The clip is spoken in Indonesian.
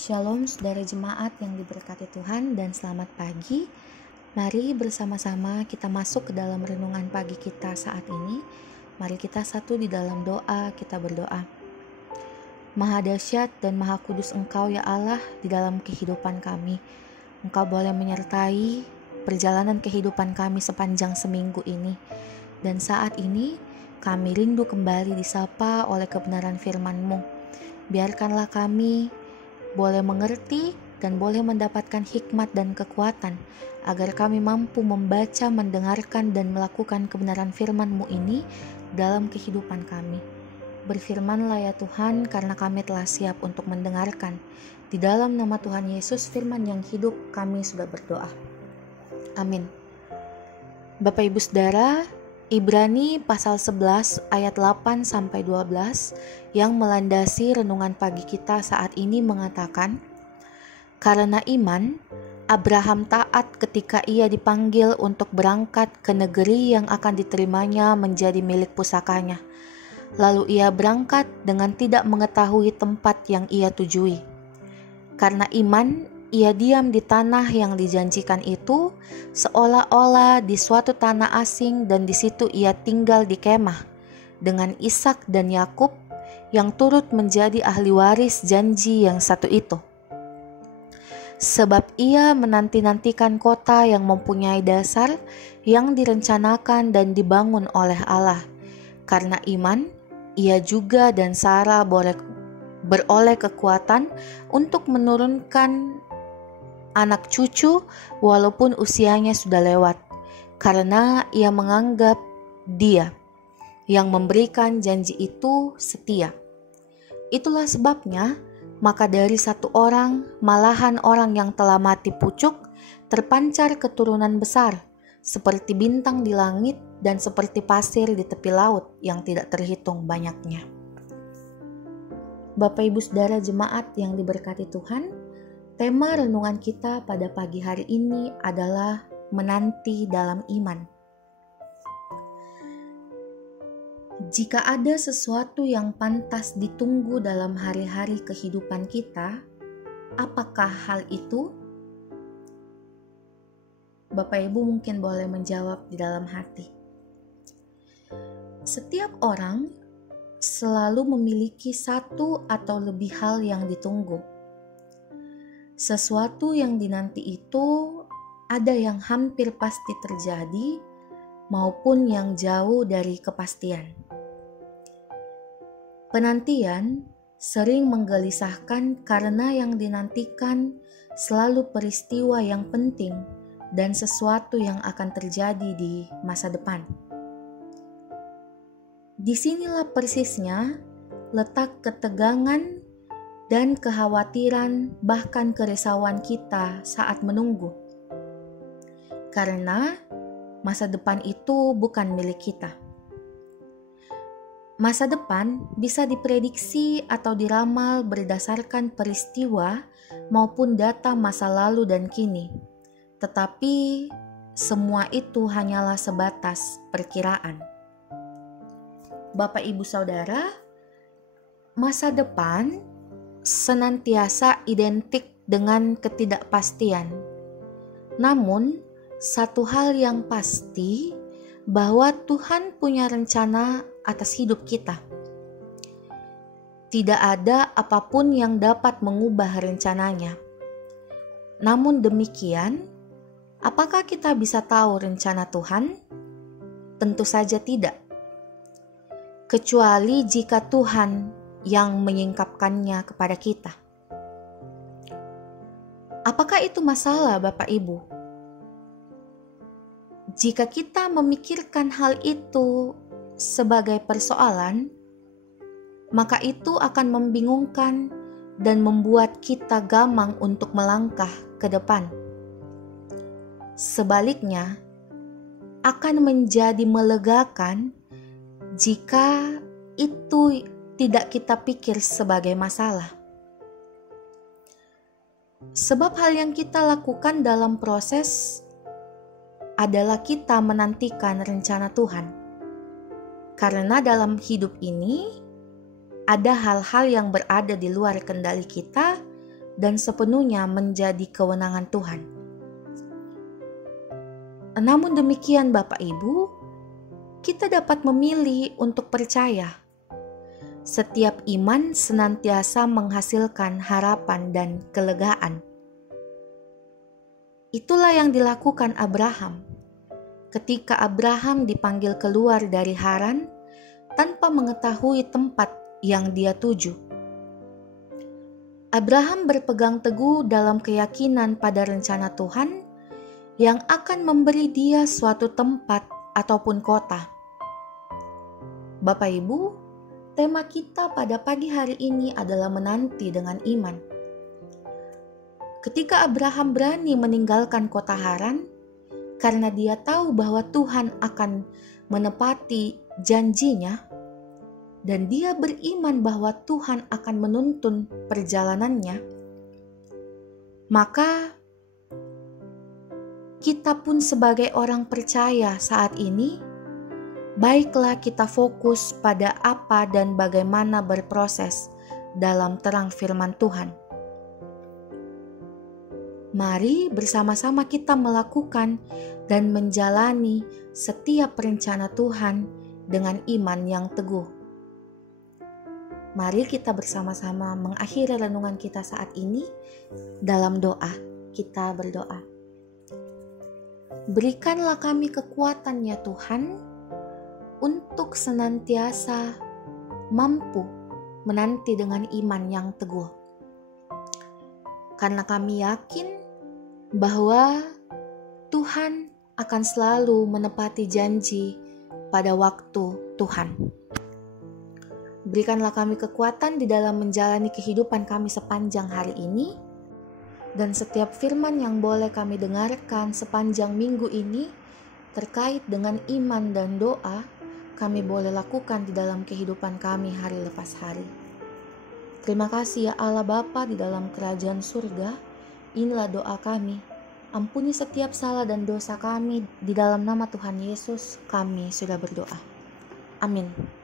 Shalom saudara jemaat yang diberkati Tuhan dan selamat pagi. Mari bersama-sama kita masuk ke dalam renungan pagi kita saat ini. Mari kita satu di dalam doa, kita berdoa. Maha dahsyat dan maha kudus Engkau ya Allah di dalam kehidupan kami. Engkau boleh menyertai perjalanan kehidupan kami sepanjang seminggu ini. Dan saat ini kami rindu kembali disapa oleh kebenaran firman-Mu. Biarkanlah kami boleh mengerti dan boleh mendapatkan hikmat dan kekuatan agar kami mampu membaca, mendengarkan dan melakukan kebenaran firman-Mu ini dalam kehidupan kami. Berfirmanlah ya Tuhan, karena kami telah siap untuk mendengarkan. Di dalam nama Tuhan Yesus, firman yang hidup, kami sudah berdoa. Amin. Bapak Ibu Saudara, Ibrani pasal 11 ayat 8-12 yang melandasi renungan pagi kita saat ini mengatakan, karena iman, Abraham taat ketika ia dipanggil untuk berangkat ke negeri yang akan diterimanya menjadi milik pusakanya. Lalu ia berangkat dengan tidak mengetahui tempat yang ia tujui. Karena iman, ia diam di tanah yang dijanjikan itu, seolah-olah di suatu tanah asing, dan di situ ia tinggal di kemah dengan Ishak dan Yakub yang turut menjadi ahli waris janji yang satu itu. Sebab ia menanti-nantikan kota yang mempunyai dasar yang direncanakan dan dibangun oleh Allah. Karena iman, ia juga dan Sarah beroleh kekuatan untuk menurunkan anak cucu walaupun usianya sudah lewat, karena ia menganggap Dia yang memberikan janji itu setia. Itulah sebabnya, maka dari satu orang, malahan orang yang telah mati pucuk, terpancar keturunan besar, seperti bintang di langit dan seperti pasir di tepi laut yang tidak terhitung banyaknya. Bapak Ibu Saudara jemaat yang diberkati Tuhan, tema renungan kita pada pagi hari ini adalah menanti dalam iman. Jika ada sesuatu yang pantas ditunggu dalam hari-hari kehidupan kita, apakah hal itu? Bapak Ibu mungkin boleh menjawab di dalam hati. Setiap orang selalu memiliki satu atau lebih hal yang ditunggu. Sesuatu yang dinanti itu ada yang hampir pasti terjadi maupun yang jauh dari kepastian. Penantian sering menggelisahkan karena yang dinantikan selalu peristiwa yang penting dan sesuatu yang akan terjadi di masa depan. Disinilah persisnya letak ketegangan dan kekhawatiran bahkan kerisauan kita saat menunggu. Karena masa depan itu bukan milik kita. Masa depan bisa diprediksi atau diramal berdasarkan peristiwa maupun data masa lalu dan kini. Tetapi semua itu hanyalah sebatas perkiraan. Bapak Ibu Saudara, masa depan senantiasa identik dengan ketidakpastian. Namun, satu hal yang pasti bahwa Tuhan punya rencana atas hidup kita. Tidak ada apapun yang dapat mengubah rencananya. Namun demikian, apakah kita bisa tahu rencana Tuhan? Tentu saja tidak. Kecuali jika Tuhan yang menyingkapkannya kepada kita. Apakah itu masalah Bapak Ibu? Jika kita memikirkan hal itu sebagai persoalan, maka itu akan membingungkan dan membuat kita gamang untuk melangkah ke depan. Sebaliknya, akan menjadi melegakan jika itu tidak kita pikir sebagai masalah. Sebab hal yang kita lakukan dalam proses adalah kita menantikan rencana Tuhan. Karena dalam hidup ini ada hal-hal yang berada di luar kendali kita dan sepenuhnya menjadi kewenangan Tuhan. Namun demikian Bapak Ibu, kita dapat memilih untuk percaya. Setiap iman senantiasa menghasilkan harapan dan kelegaan. Itulah yang dilakukan Abraham. Ketika Abraham dipanggil keluar dari Haran tanpa mengetahui tempat yang dia tuju. Abraham berpegang teguh dalam keyakinan pada rencana Tuhan yang akan memberi dia suatu tempat ataupun kota. Bapak Ibu, tema kita pada pagi hari ini adalah menanti dengan iman. Ketika Abraham berani meninggalkan kota Haran, karena dia tahu bahwa Tuhan akan menepati janjinya, dan dia beriman bahwa Tuhan akan menuntun perjalanannya, maka kita pun sebagai orang percaya saat ini, baiklah kita fokus pada apa dan bagaimana berproses dalam terang firman Tuhan. Mari bersama-sama kita melakukan dan menjalani setiap rencana Tuhan dengan iman yang teguh. Mari kita bersama-sama mengakhiri renungan kita saat ini dalam doa. Kita berdoa. Berikanlah kami kekuatan ya Tuhan, untuk senantiasa mampu menanti dengan iman yang teguh. Karena kami yakin bahwa Tuhan akan selalu menepati janji pada waktu Tuhan. Berikanlah kami kekuatan di dalam menjalani kehidupan kami sepanjang hari ini, dan setiap firman yang boleh kami dengarkan sepanjang minggu ini terkait dengan iman dan doa, kami boleh lakukan di dalam kehidupan kami hari lepas hari. Terima kasih ya Allah Bapa di dalam kerajaan surga. Inilah doa kami. Ampuni setiap salah dan dosa kami. Di dalam nama Tuhan Yesus kami sudah berdoa. Amin.